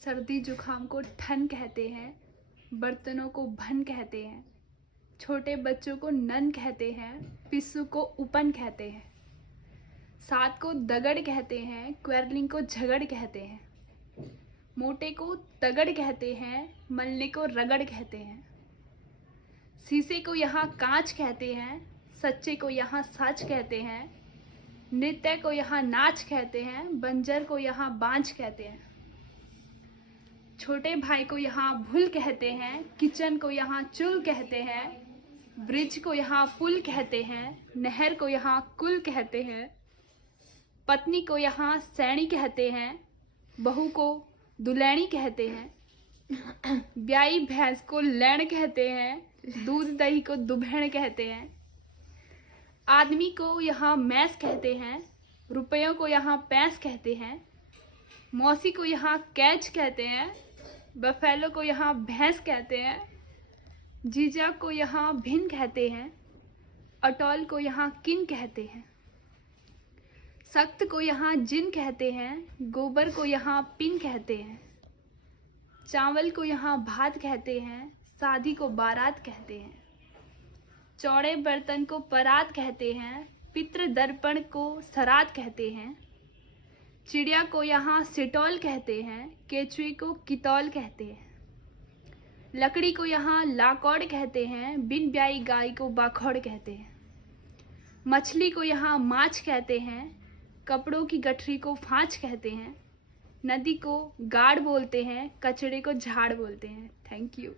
सर्दी जुकाम को ठन कहते हैं, बर्तनों को भन कहते हैं, छोटे बच्चों को नन कहते हैं, पिस्सू को उपन कहते हैं, सात को दगड़ कहते हैं, क्वेरलिंग को झगड़ कहते हैं, मोटे को तगड़ कहते हैं, मलने को रगड़ कहते हैं, शीशे को यहाँ कांच कहते हैं, सच्चे को यहाँ सच कहते हैं, नृत्य को यहाँ नाच कहते हैं, बंजर को यहाँ बांझ कहते हैं, छोटे भाई को यहाँ भूल कहते हैं, किचन को यहाँ चूल कहते हैं, ब्रिज को यहाँ पुल कहते हैं, नहर को यहाँ कुल कहते हैं, पत्नी को यहाँ सैनी कहते हैं, बहू को दुलैनी कहते हैं, ब्याई भैंस को लैण कहते हैं, दूध दही को दुभैण कहते हैं, आदमी को यहाँ मैस कहते हैं, रुपयों को यहाँ पैस कहते हैं, मौसी को यहाँ कैच कहते हैं, बफेलो को यहाँ भैंस कहते हैं, जीजा को यहाँ भिन कहते हैं, अटौल को यहाँ किन कहते हैं, सख्त को यहाँ जिन कहते हैं, गोबर को यहाँ पिन कहते हैं, चावल को यहाँ भात कहते हैं, शादी को बारात कहते हैं, चौड़े बर्तन को परात कहते हैं, पितृ दर्पण को सरात कहते हैं, चिड़िया को यहाँ सिटौल कहते हैं, केचुई को कितौल कहते हैं, लकड़ी को यहाँ लाकौड़ कहते हैं, बिन ब्याई गाय को बाखौड़ कहते हैं, मछली को यहाँ माछ कहते हैं, कपड़ों की गठरी को फाँच कहते हैं, नदी को गाड़ बोलते हैं, कचड़े को झाड़ बोलते हैं। Thank you.